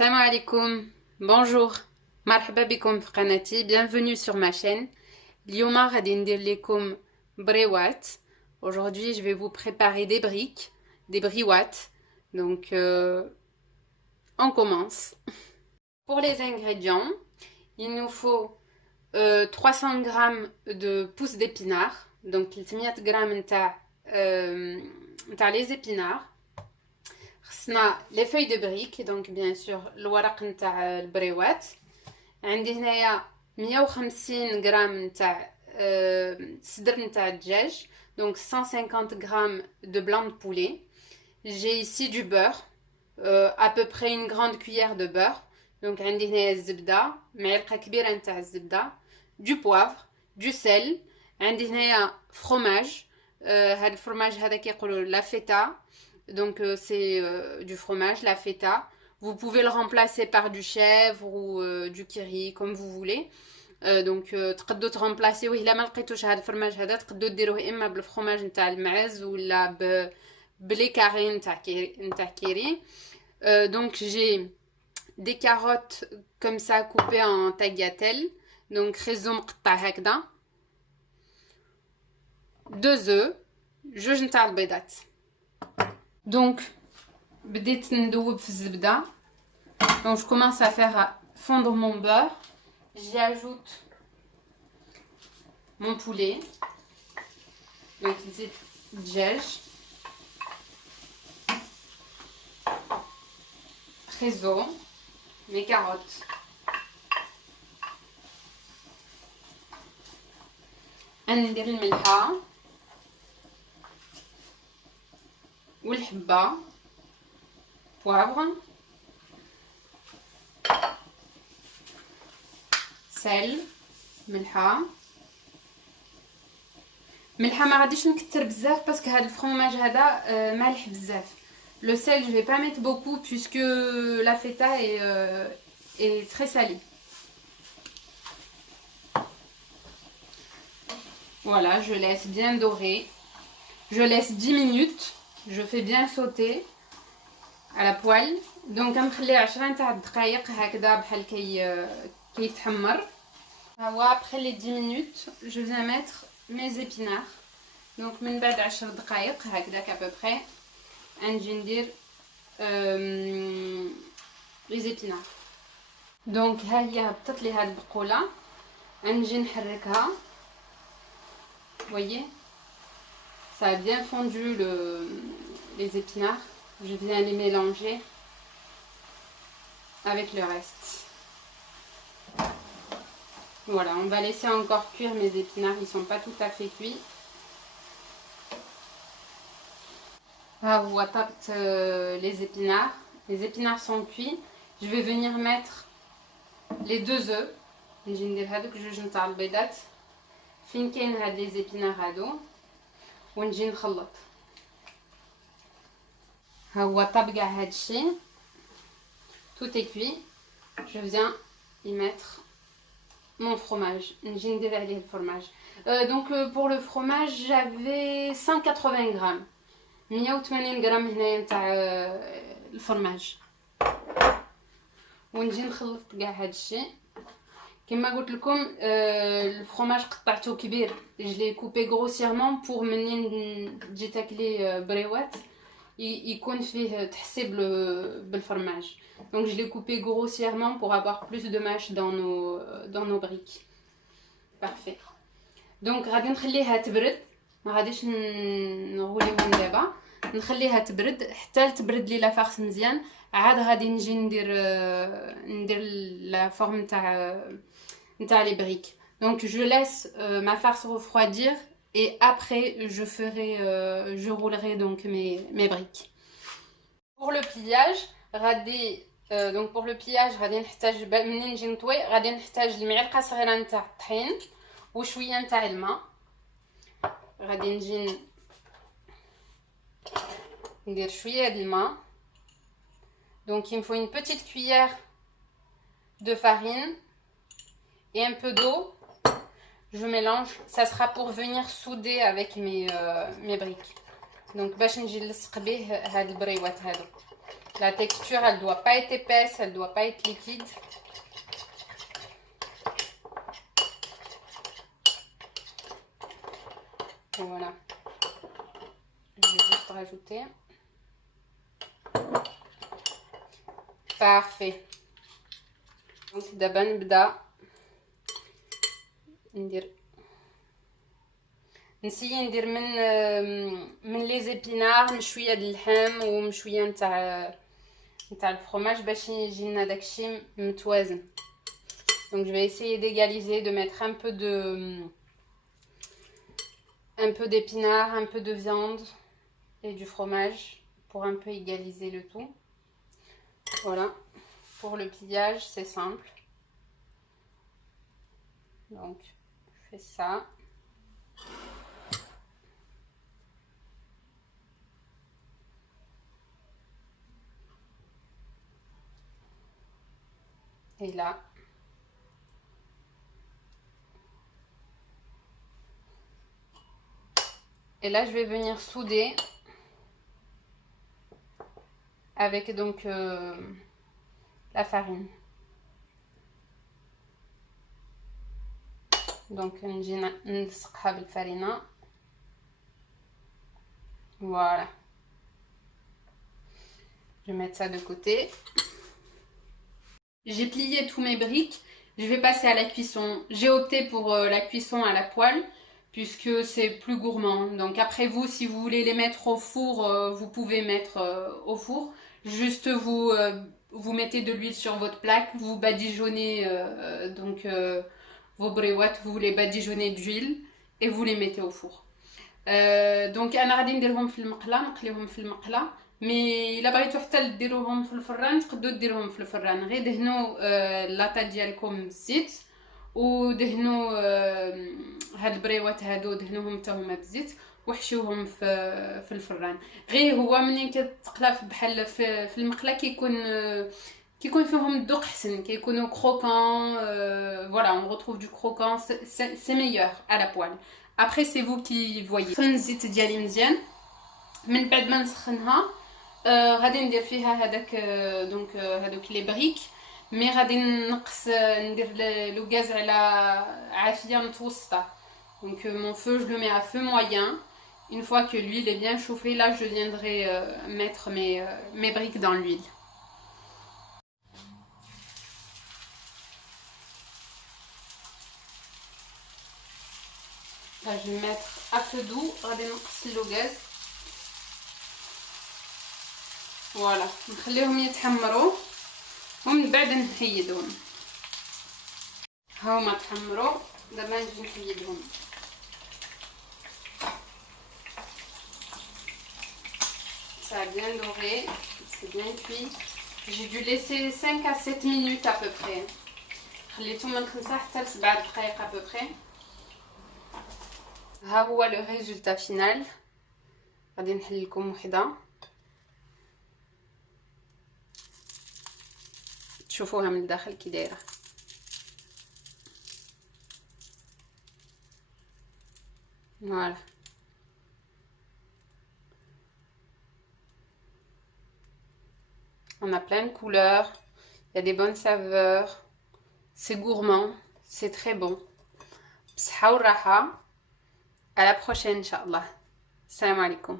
Salam alaikum, bonjour, marhaba bikum fi qanati, bienvenue sur ma chaîne. اليوم غادي ندير لكم بريوات. Aujourd'hui, je vais vous préparer des briques, des briouates. Donc, on commence. Pour les ingrédients, il nous faut 300 g de pousses d'épinards. Donc, 300 g نتاع les épinards. خصنا les feuilles de briques, donc bien sûr الورق نتاع البريوات. عندي هنايا 150 غرام نتاع صدر نتاع الدجاج, donc 150 grammes de blanc de poulet. J'ai ici du beurre, à peu près une grande cuillère de beurre. Donc عندي هنايا الزبدة, معلقة كبيرة نتاع الزبدة, du poivre, du sel. عندي هنايا fromage, هذا الفرماج هذا كيقولوا la feta. Donc c'est du fromage, la feta. Vous pouvez le remplacer par du chèvre ou du kiri, comme vous voulez. Donc تقدروا ترمبلاسيوه الا ما لقيتوش هذا الفرماج هذا, تقدروا ديروه اما بالفرماج نتاع المعز ولا بلي كاري نتاع كيري. Donc j'ai des carottes comme ça coupées en tagliatelle, donc ريزو مقطع هكذا, 2 œufs, جوج نتاع البيضات. Donc بديت ندوب في الزبدة. Donc je commence à faire fondre mon beurre. J'y ajoute mon poulet. Donc زيت الدجاج, ريزو, mes carottes. ندير الملحة والحبة, poivre, sel, ملحة ما غاديش نكتر بزاف باسكو هاد الفرماج هذا مالح بزاف. Le sel, je vais pas mettre beaucoup puisque la feta est très salée. Voilà, je laisse bien dorer. Je laisse 10 minutes. Je fais bien sauter à la poêle. Donc كنخليه 10 تاع الدقائق هكذا بحال كيتحمر. Après les 10 minutes, je viens mettre mes épinards. Donc من بعد 10 دقائق هكذاك à peu près نجي ندير les épinards. Donc ها هي هبطت لي هاد البقوله, نجي نحركها. Vous voyez, ça a bien fondu les épinards. Je viens les mélanger avec le reste. Voilà, on va laisser encore cuire mes épinards, ils ne sont pas tout à fait cuits. Ah, vous voyez les épinards sont cuits. Je vais venir mettre les 2 œufs. نجي ندير هذوك جوج نتاع البيضات فين كاين هاد لي زيبينار هادو ونجي نخلط. ها هو طاب كاع هادشي, tout est cuit. Je viens y mettre mon fromage. نجي ندير عليه الفرماج. Donc pour le fromage j'avais 180 grammes, 180 غرام هنايا نتاع الفرماج. ونجي نخلط كاع هادشي. كما قلت لكم الفرماج قطعته كبير, je l'ai coupé grossièrement pour منين تجي تاكلي بريوات يكون فيه تحسي بالفرماج. Donc je l'ai coupé grossièrement pour avoir plus de mâche dans nos briques. Parfait. Donc غادي نخليها تبرد, ما غاديش نغوليهم دابا, نخليها تبرد حتى تبرد لي لا فارس مزيان. عاد غادي نجي ندير لا فورم نتاع les briques. Donc je laisse ma farce refroidir et après je roulerai donc mes briques. Pour le pliage غادي غادي نحتاج منين نجي نطوي, غادي نحتاج المعلقه صغيره نتاع الطحين وشويه نتاع الماء. غادي نجي ندير شويه د الماء. Donc il me faut une petite cuillère de farine et un peu d'eau. Je mélange, ça sera pour venir souder avec mes briques. Donc باش نجي نلصق به هاد البريوات هادو. La texture, elle doit pas être épaisse, elle doit pas être liquide. Et voilà. Je vais juste rajouter. Parfait. Donc d'abord نبدا ندير من لي زيبينار مشويه د اللحم ومشويه نتاع الفرomage باش يجي لنا داكشي متوازن. Donc je vais essayer d'égaliser, de mettre un peu d'épinards, un peu de viande et du fromage pour un peu égaliser le tout. Voilà. Pour le pliage, c'est simple. Donc, je fais ça. Et là. Et là, je vais venir souder avec donc la farine. Donc, نجي نلصقها بالفرينة. Voilà. Je vais mettre ça de côté. J'ai plié tous mes briques. Je vais passer à la cuisson. J'ai opté pour la cuisson à la poêle puisque c'est plus gourmand. Donc après vous, si vous voulez les mettre au four, vous pouvez mettre au four. Juste vous mettez de l'huile sur votre plaque, vous badigeonnez vos bréouettes, vous les badigeonnez d'huile et vous les mettez au four. Donc انا غادي نديرهم في المقله، نقليهم في المقله. مي الا بغيتو حتى ديروهم في الفران تقدروا ديروهم في الفران، غير دهنوا لاطا ديالكم بالزيت ودهنوا هاد البريوات هادو دهنوهم حتى هما بالزيت وحشوهم في الفران. غير هو منين كتقلا بحال في المقله كيكون فيهم الذوق حسن، كيكونوا كروكان. Voilà, on retrouve du croquant, c'est meilleur à la poêle. Après c'est vous qui voyez. نسخن الزيت ديالي مزيان. من بعد ما نسخنها غادي ندير فيها هذاك دونك هذوك لي بريك. مي غادي ندير لو غاز على عافيه متوسطه. Donc mon feu, je le mets à feu moyen. Une fois que l'huile est bien chauffée, là je viendrai mettre mes briques dans l'huile. Là je vais mettre à feu doux, غادي نقص le gaz. Voilà, نخليهم يتحمروا ومن بعد نحيدهم. هاهما تحمروا، دابا نجي نحيدهم. Ça a bien doré, c'est bien cuit. J'ai dû laisser 5 à 7 minutes à peu près. خليتهم من 5 حتى ل 7 دقائق à peu près. ها هو لو ريزولتا فينال. غادي نحل لكم وحده تشوفوها من الداخل كي دايره. Voilà. On a plein de couleurs, il y a des bonnes saveurs, c'est gourmand, c'est très bon. بصحة وراحة. À la prochaine, Inch'Allah. Salam alaikum.